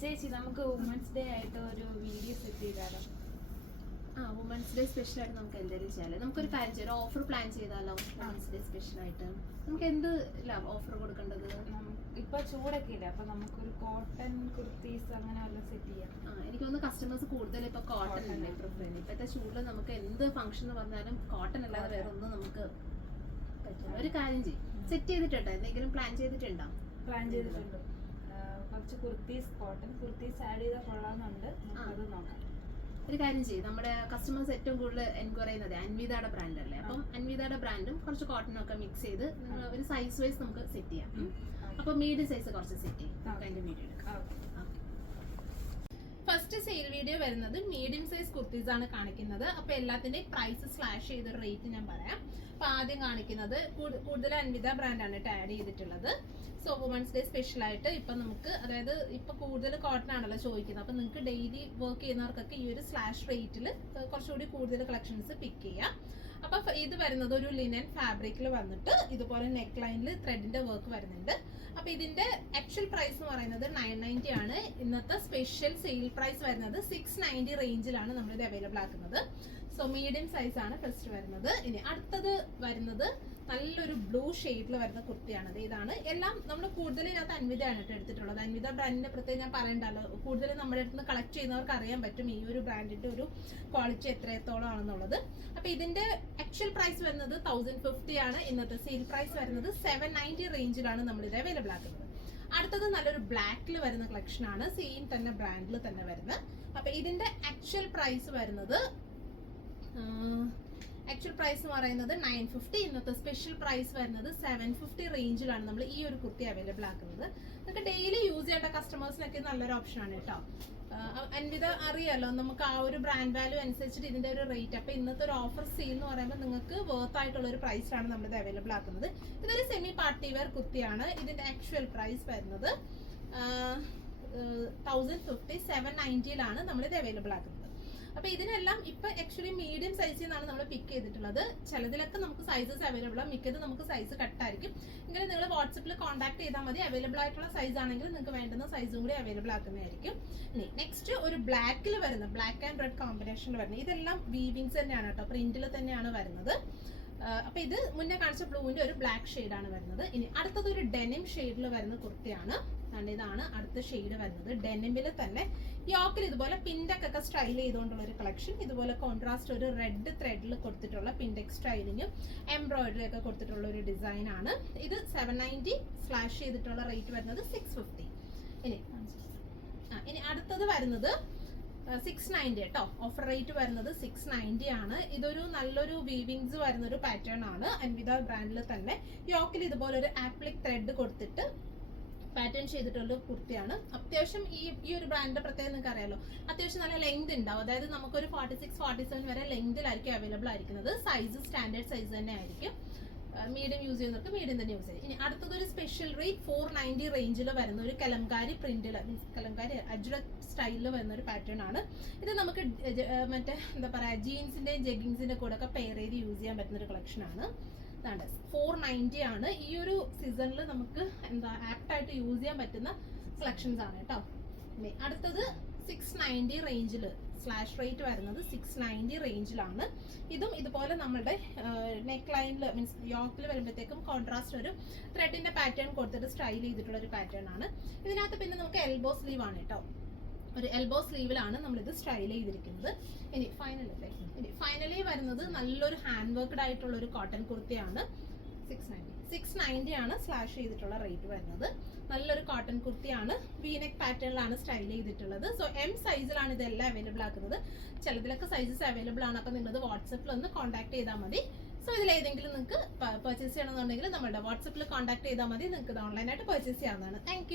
ചേച്ചി നമുക്ക് women's day ആയിട്ട് ഒരു വീഡിയോ സെറ്റ് ചെയ്താലോ? വുമൻസ് ഡേ സ്പെഷ്യൽ ആയിട്ട് നമുക്ക് എന്തെങ്കിലും ചെയ്യാലോ? നമുക്കൊരു കാര്യം ചെയ്യാം, ഒരു ഓഫർ പ്ലാൻ ചെയ്താലോ? വുമൻസ് ഡേ സ്പെഷ്യൽ ആയിട്ട് നമുക്ക് എന്ത് ഓഫർ കൊടുക്കേണ്ടത്? ഇപ്പൊ ചൂടൊക്കെ ഇല്ല, അപ്പൊ നമുക്കൊരു കോട്ടൺ കുർത്തീസ് അങ്ങനെ വല്ല സെറ്റ് ചെയ്യാം. എനിക്ക് തോന്നുന്നു കസ്റ്റമേഴ്സ് കൂടുതൽ ഇപ്പൊ കോട്ടൺ അല്ലേ പ്രിഫർ ചെയ്യുന്നത്. ഇപ്പോഴത്തെ ചൂടിൽ നമുക്ക് എന്ത് ഫംഗ്ഷൻ പറഞ്ഞാലും കോട്ടൺ അല്ലാതെ വേറെ ഒന്നും നമുക്ക് പറ്റില്ല. ഒരു കാര്യം ചെയ്യും, സെറ്റ് ചെയ്തിട്ടുണ്ടോ? എന്തെങ്കിലും പ്ലാൻ ചെയ്തിട്ടുണ്ടോ? പ്ലാൻ ചെയ്തിട്ടുണ്ട്. കുറച്ച് കുർത്തീസ്, കോട്ടൺ കുർത്തീസ് ആഡ് ചെയ്താൽ കൊള്ളാമെന്നുണ്ട്. അത് നോക്കാം. ഒരു കാര്യം ചെയ്യും, നമ്മുടെ കസ്റ്റമേഴ്സ് ഏറ്റവും കൂടുതൽ എൻക്വയറി ചെയ്യുന്നത് അൻവിതയുടെ ബ്രാൻഡ് അല്ലേ? അപ്പം അൻവിതയുടെ ബ്രാൻഡും കുറച്ച് കോട്ടണും ഒക്കെ മിക്സ് ചെയ്ത് ഒരു സൈസ് വൈസ് നമുക്ക് സെറ്റ് ചെയ്യാം. അപ്പൊ മീഡിയം സൈസ് കുറച്ച് സെറ്റ് ചെയ്യും. അതിന്റെ വീഡിയോ എടുക്കാം. ഫസ്റ്റ് സെയിൽ വീഡിയോ വരുന്നത് മീഡിയം സൈസ് കുർത്തീസ് ആണ് കാണിക്കുന്നത്. അപ്പൊ എല്ലാത്തിന്റെ പ്രൈസ് സ്ലാഷ് ചെയ്ത റേറ്റ് ഞാൻ പറയാം. അപ്പൊ ആദ്യം കാണിക്കുന്നത് കൂടുതൽ അൻവിത ബ്രാൻഡാണ് ആഡ് ചെയ്തിട്ടുള്ളത്. സോ വുമൻസ് ഡേ സ്പെഷ്യൽ ആയിട്ട് ഇപ്പൊ നമുക്ക്, അതായത് ഇപ്പൊ കൂടുതൽ കോട്ടൺ ആണല്ലോ ചോദിക്കുന്നത്, അപ്പൊ നിങ്ങൾക്ക് ഡെയിലി വർക്ക് ചെയ്യുന്നവർക്കൊക്കെ ഈ ഒരു സ്ലാഷ് റേറ്റിൽ കുറച്ചുകൂടി കൂടുതൽ കളക്ഷൻസ് പിക്ക് ചെയ്യാം. അപ്പൊ ഇത് വരുന്നത് ഒരു ലിനൻ ഫാബ്രിക്കിൽ വന്നിട്ട് ഇതുപോലെ നെക്ക് ലൈനിൽ ത്രെഡിന്റെ വർക്ക് വരുന്നുണ്ട്. അപ്പൊ ഇതിന്റെ ആക്ച്വൽ പ്രൈസ് എന്ന് പറയുന്നത് 990 ആണ്. ഇന്നത്തെ സ്പെഷ്യൽ സെയിൽ പ്രൈസ് വരുന്നത് 690 റേഞ്ചിലാണ് നമ്മളിത് അവൈലബിൾ ആക്കുന്നത്. സോ മീഡിയം സൈസ് ആണ് ഫസ്റ്റ് വരുന്നത്. ഇനി അടുത്തത് വരുന്നത് നല്ലൊരു ബ്ലൂ ഷെയ്ഡിൽ വരുന്ന കുർത്തിയാണ്. ഇതാണ് എല്ലാം നമ്മൾ കൂടുതൽ ഇതിനകത്ത് അൻവിതയാണ് എടുത്തിട്ടുള്ളത്. അൻവിത ബ്രാൻഡിന്റെ പ്രത്യേകം ഞാൻ പറയണ്ടല്ലോ, കൂടുതൽ നമ്മുടെ അടുത്ത് നിന്ന് കളക്ട് ചെയ്യുന്നവർക്ക് അറിയാൻ പറ്റും ഈ ഒരു ബ്രാൻഡിന്റെ ഒരു ക്വാളിറ്റി എത്രത്തോളം ആണെന്നുള്ളത്. അപ്പൊ ഇതിന്റെ ആക്ച്വൽ പ്രൈസ് വരുന്നത് 1050 ആണ്. ഇന്നത്തെ സെയിൽ പ്രൈസ് വരുന്നത് 790 റേഞ്ചിലാണ് നമ്മളിത് അവൈലബിൾ ആക്കുന്നത്. അടുത്തത് നല്ലൊരു ബ്ലാക്കിൽ വരുന്ന കളക്ഷൻ ആണ്, സെയിം തന്നെ ബ്രാൻഡിൽ തന്നെ വരുന്നത്. അപ്പൊ ഇതിന്റെ ആക്ച്വൽ പ്രൈസ് വരുന്നത് എന്ന് പറയുന്നത് 950. ഇന്നത്തെ സ്പെഷ്യൽ പ്രൈസ് വരുന്നത് 750 റേഞ്ചിലാണ് നമ്മൾ ഈ ഒരു കുർത്തി അവൈലബിൾ ആക്കുന്നത്. നമുക്ക് ഡെയിലി യൂസ് ചെയ്യേണ്ട കസ്റ്റമേഴ്സിനൊക്കെ നല്ലൊരു ഓപ്ഷൻ ആണ് കേട്ടോ. അൻവിത അറിയാലോ, നമുക്ക് ആ ഒരു ബ്രാൻഡ് വാല്യൂ അനുസരിച്ചിട്ട് ഇതിന്റെ ഒരു റേറ്റ്. അപ്പൊ ഇന്നത്തെ ഒരു ഓഫർ സെയിൽ എന്ന് പറയുമ്പോൾ നിങ്ങൾക്ക് വർത്ത് ആയിട്ടുള്ള ഒരു പ്രൈസിലാണ് നമ്മളിത് അവൈലബിൾ ആക്കുന്നത്. ഇതൊരു സെമി പാർട്ടി വെയർ കുർത്തിയാണ്. ഇതിന്റെ ആക്ച്വൽ പ്രൈസ് വരുന്നത് 1050, 790 നമ്മളിത് അവൈലബിൾ ആക്കുന്നത്. അപ്പൊ ഇതിനെല്ലാം ഇപ്പൊ ആക്ച്വലി മീഡിയം സൈസിൽ നിന്നാണ് നമ്മൾ പിക്ക് ചെയ്തിട്ടുള്ളത്. ചിലതിലൊക്കെ നമുക്ക് സൈസസ് അവൈലബിൾ ആണ്, മിക്കത് നമുക്ക് സൈസ് കട്ടായിരിക്കും. ഇങ്ങനെ നിങ്ങൾ വാട്സപ്പിൽ കോൺടാക്ട് ചെയ്താൽ മതി. അവൈലബിൾ ആയിട്ടുള്ള സൈസ് ആണെങ്കിൽ നിങ്ങൾക്ക് വേണ്ടുന്ന സൈസും കൂടി അവൈലബിൾ ആക്കുന്നതായിരിക്കും. ഇനി നെക്സ്റ്റ് ഒരു ബ്ലാക്കിൽ വരുന്ന, ബ്ലാക്ക് ആൻഡ് റെഡ് കോമ്പിനേഷനിൽ വരുന്നത്, ഇതെല്ലാം വീവിങ്സ് തന്നെയാണ് കേട്ടോ, പ്രിന്റിൽ തന്നെയാണ് വരുന്നത്. അപ്പൊ ഇത് മുന്നേ കാണിച്ച ബ്ലൂവിന്റെ ഒരു ബ്ലാക്ക് ഷെയ്ഡാണ് വരുന്നത്. ഇനി അടുത്തത് ഒരു ഡെനിം ഷെയ്ഡിൽ വരുന്ന കുർത്തിയാണ്. ഇതാണ് അടുത്ത ഷെയ്ഡ് വരുന്നത്. ഡെനിമിൽ തന്നെ യോക്കിൽ ഇതുപോലെ പിൻഡൊക്കെ സ്റ്റൈൽ ചെയ്തുകൊണ്ടുള്ള ഒരു കളക്ഷൻ. ഇതുപോലെ കോൺട്രാസ്റ്റ് ഒരു റെഡ് ത്രെഡിൽ കൊടുത്തിട്ടുള്ള പിൻഡെക് സ്റ്റൈലിങ്ങും എംബ്രോയിഡറി ഒക്കെ കൊടുത്തിട്ടുള്ള ഒരു ഡിസൈൻ ആണ്. ഇത് 790 സ്ലാഷ് ചെയ്തിട്ടുള്ള റേറ്റ് വരുന്നത് 650. ഇനി അടുത്തത് വരുന്നത് 690 കേട്ടോ. ഓഫർ റേറ്റ് വരുന്നത് 690 ആണ്. ഇതൊരു നല്ലൊരു വീവിങ്സ് വരുന്ന ഒരു പാറ്റേൺ ആണ്. അൻവിത ബ്രാൻഡിൽ തന്നെ യോക്കിൽ ഇതുപോലെ ഒരു ആപ്ലിക് ത്രെഡ് കൊടുത്തിട്ട് പാറ്റേൺ ചെയ്തിട്ടുള്ള കുർത്തിയാണ്. അത്യാവശ്യം ഈ ഒരു ബ്രാൻഡിന്റെ പ്രത്യേകത നിങ്ങൾക്ക് അറിയാലോ, അത്യാവശ്യം നല്ല ലെങ്ത് ഉണ്ടാവും. അതായത് നമുക്കൊരു 46, 47 വരെ ലെങ്തിലായിരിക്കും അവൈലബിൾ ആയിരിക്കുന്നത്. സൈസ് സ്റ്റാൻഡേർഡ് സൈസ് തന്നെ ആയിരിക്കും. മീഡിയം യൂസ് ചെയ്യുന്നവർക്ക് മീഡിയം തന്നെ യൂസ് ചെയ്യും. ഇനി അടുത്തത് ഒരു സ്പെഷ്യൽ റേറ്റ് 490 റേഞ്ചിൽ വരുന്ന ഒരു കലംകാരി പ്രിന്റിൽ, മീൻസ് കലംകാരി അജ്രക് സ്റ്റൈലിൽ വരുന്ന ഒരു പാറ്റേൺ ആണ്. ഇത് നമുക്ക് മറ്റേ എന്താ പറയാ, ജീൻസിന്റെയും ജെഗിങ്സിന്റെ കൂടെ ഒക്കെ പെയർ ചെയ്ത് യൂസ് ചെയ്യാൻ പറ്റുന്ന ഒരു കളക്ഷൻ ആണ്. 490 ആണ്. ഈ ഒരു സീസണിൽ നമുക്ക് എന്താ ആപ്റ്റായിട്ട് യൂസ് ചെയ്യാൻ പറ്റുന്ന കളക്ഷൻസ് ആണ് കേട്ടോ. അടുത്തത് 690 റേഞ്ചിൽ സ്ലാഷ് റേറ്റ് വരുന്നത് 690 റേഞ്ചിലാണ്. ഇതും ഇതുപോലെ നമ്മളുടെ നെക്ക് ലൈനിൽ, മീൻസ് യോക്കിൽ വരുമ്പോഴത്തേക്കും കോൺട്രാസ്റ്റ് ഒരു ത്രെഡിന്റെ പാറ്റേൺ കൊടുത്തിട്ട് സ്റ്റൈൽ ചെയ്തിട്ടുള്ള ഒരു പാറ്റേൺ ആണ്. ഇതിനകത്ത് പിന്നെ നമുക്ക് എൽബോ സ്ലീവ് ആണ് കേട്ടോ. ഒരു എൽബോ സ്ലീവിലാണ് നമ്മളിത് സ്റ്റൈൽ ചെയ്തിരിക്കുന്നത്. ഇനി ഫൈനലി വരുന്നത് നല്ലൊരു ഹാൻഡ് വർക്ക്ഡ് ആയിട്ടുള്ള ഒരു കോട്ടൺ കുർത്തിയാണ്. 690 ആണ് സ്ലാഷ് ചെയ്തിട്ടുള്ള റേറ്റ് വരുന്നത്. നല്ലൊരു കോട്ടൺ കുർത്തിയാണ്. വീനെക്ക് പാറ്റേണിലാണ് സ്റ്റൈൽ ചെയ്തിട്ടുള്ളത്. സോ എം സൈസിലാണ് ഇതെല്ലാം അവൈലബിൾ ആക്കുന്നത്. ചിലതിലൊക്കെ സൈസസ് അവൈലബിൾ ആണ്. അപ്പൊ നിങ്ങളത് വാട്സപ്പിൽ ഒന്ന് കോൺടാക്ട് ചെയ്താൽ മതി. സോ ഇതിലേതെങ്കിലും നിങ്ങൾക്ക് പർച്ചേസ് ചെയ്യണമെന്നുണ്ടെങ്കിൽ നമ്മുടെ വാട്സപ്പിൽ കോൺടാക്ട് ചെയ്താൽ മതി. നിങ്ങൾക്ക് ഇത് ഓൺലൈനായിട്ട് പർച്ചേസ് ചെയ്യാവുന്നതാണ്. താങ്ക്